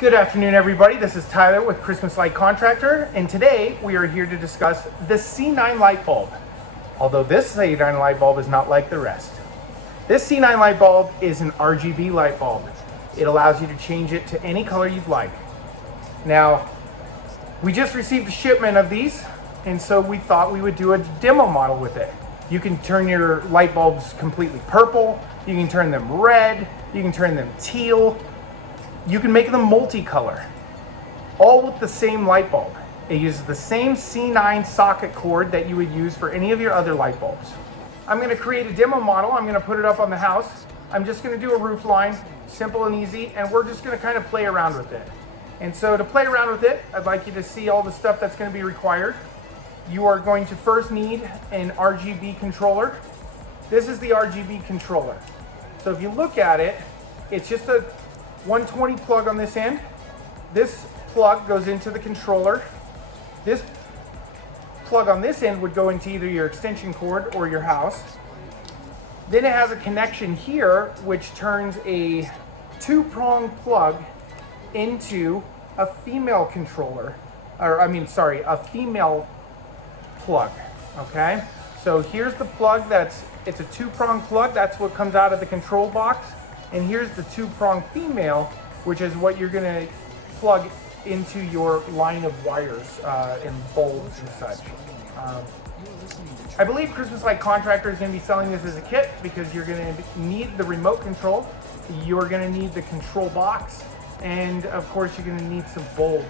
Good afternoon, everybody. This is Tyler with Christmas Light Contractor, and today we are here to discuss the C9 light bulb. Although this C9 light bulb is not like the rest. This C9 light bulb is an RGB light bulb. It allows you to change it to any color you'd like. Now, we just received a shipment of these, and so we thought we would do a demo model with it. You can turn your light bulbs completely purple, you can turn them red, you can turn them teal, you can make them multicolor, all with the same light bulb. It uses the same C9 socket cord that you would use for any of your other light bulbs. I'm going to create a demo model. I'm going to put it up on the house. I'm just going to do a roof line, simple and easy, and we're just going to kind of play around with it. And so to play around with it, I'd like you to see all the stuff that's going to be required. You are going to first need an RGB controller. This is the RGB controller. So if you look at it, it's just a 120 plug on this end. This plug goes into the controller. This plug on this end would go into either your extension cord or your house. Then it has a connection here which turns a two-prong plug into a female controller, a female plug, okay? So here's the plug, it's a two-prong plug, that's what comes out of the control box. And here's the two-prong female, which is what you're gonna plug into your line of wires and bulbs and such. I believe Christmas Light Contractor is gonna be selling this as a kit because you're gonna need the remote control, you're gonna need the control box, and of course you're gonna need some bulbs.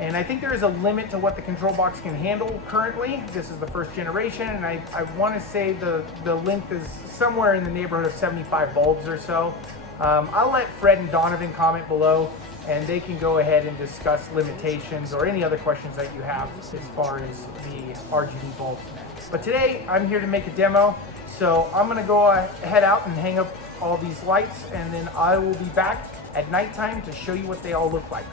And I think there is a limit to what the control box can handle currently. This is the first generation, and I want to say the length is somewhere in the neighborhood of 75 bulbs or so. I'll let Fred and Donovan comment below, and they can go ahead and discuss limitations or any other questions that you have as far as the RGB bulbs. But today, I'm here to make a demo, so I'm going to go head out and hang up all these lights, and then I will be back at nighttime to show you what they all look like.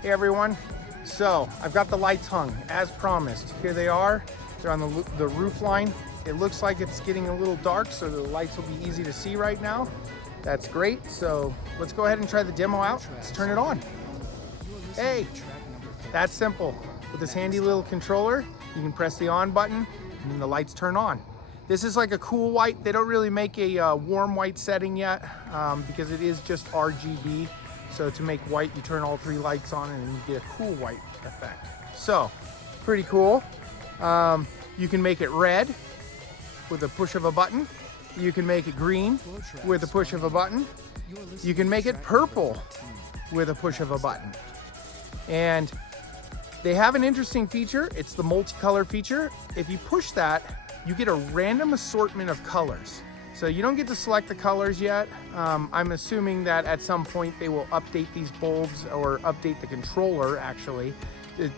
Hey everyone, so I've got the lights hung as promised. Here they are, they're on the roof line. It looks like it's getting a little dark, so the lights will be easy to see right now. That's great, so let's go ahead and try the demo out. Let's turn it on. Hey, that's simple. With this handy little controller, you can press the on button and then the lights turn on. This is like a cool white. They don't really make a warm white setting yet because it is just RGB. So to make white, you turn all three lights on and you get a cool white effect. So, pretty cool. You can make it red with a push of a button. You can make it green with a push of a button. You can make it purple with a push of a button. And they have an interesting feature. It's the multicolor feature. If you push that, you get a random assortment of colors. So you don't get to select the colors yet. I'm assuming that at some point they will update these bulbs or update the controller actually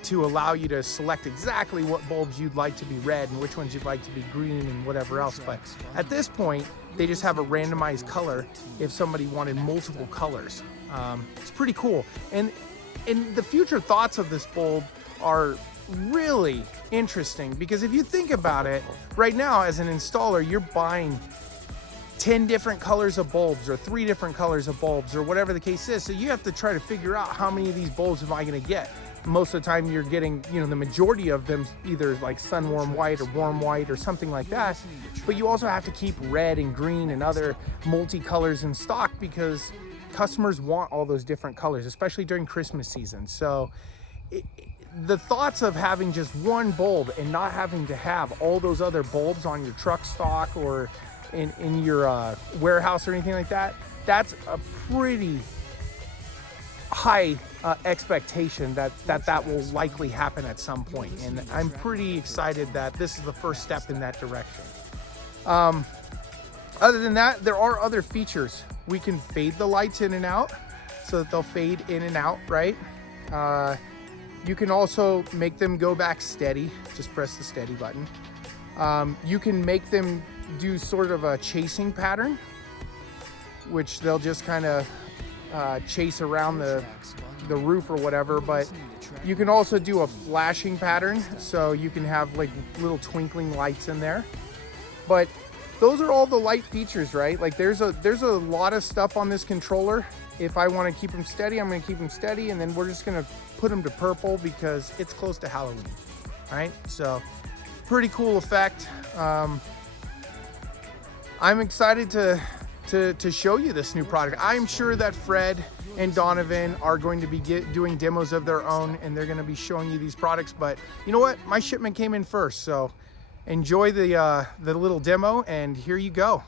to allow you to select exactly what bulbs you'd like to be red and which ones you'd like to be green and whatever else. But at this point, they just have a randomized color if somebody wanted multiple colors. It's pretty cool. And the future thoughts of this bulb are really interesting because if you think about it, right now as an installer, you're buying 10 different colors of bulbs or 3 different colors of bulbs or whatever the case is. So you have to try to figure out how many of these bulbs am I going to get. Most of the time you're getting, the majority of them either like sun warm white or warm white or something like that. But you also have to keep red and green and other multicolors in stock because customers want all those different colors, especially during Christmas season. So the thoughts of having just one bulb and not having to have all those other bulbs on your truck stock or in your warehouse or anything like that, that's a pretty high expectation that will likely happen at some point. And I'm pretty excited that this is the first step in that direction. Other than that, there are other features. We can fade the lights in and out so that they'll fade in and out, right? You can also make them go back steady. Just press the steady button. You can make them do sort of a chasing pattern, which they'll just kind of chase around the roof or whatever. But you can also do a flashing pattern, so you can have like little twinkling lights in there. But those are all the light features, right? Like there's a lot of stuff on this controller if I want to keep them steady, I'm going to keep them steady, and then we're just going to put them to purple because it's close to Halloween. All right, so pretty cool effect. I'm excited to show you this new product. I'm sure that Fred and Donovan are going to be doing demos of their own, and they're going to be showing you these products. But you know what? My shipment came in first, so enjoy the little demo, and here you go.